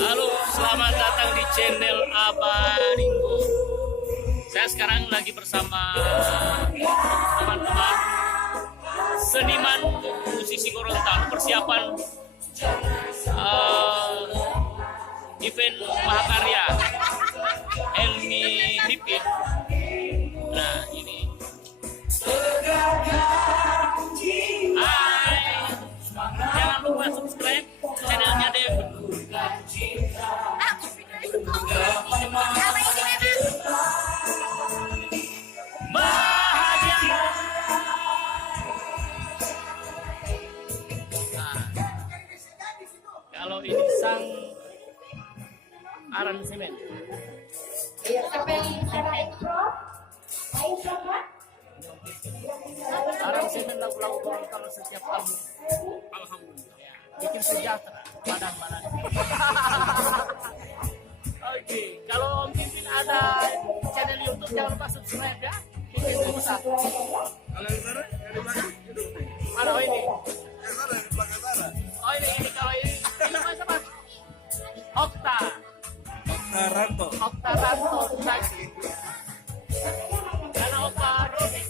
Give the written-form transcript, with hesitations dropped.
Halo, selamat datang di channel Abaringgo. Saya sekarang lagi bersama teman-teman seniman musisi Gorontalo persiapan event Mahakarya Helmi Hipit. Nah, ini. Hai, jangan lupa subscribe channelnya Dev. Bahagia. Nah, kalau ini sang aransemen. Aransemen lagu-lagu Gorontalo setiap album. Alhamdulillah. Ya, bikin sejahtera badan-badan. Oke, kalau Om Pimpin ada channel YouTube jangan lupa subscribe ya. Pimpin Tusa. Kalau di sana, di mana? Mana ini? Yang sana di belakang sana. Oh ini kalau ini namanya siapa? Okta Ranto. Okta Ranto lagi. Karena Okta Roni.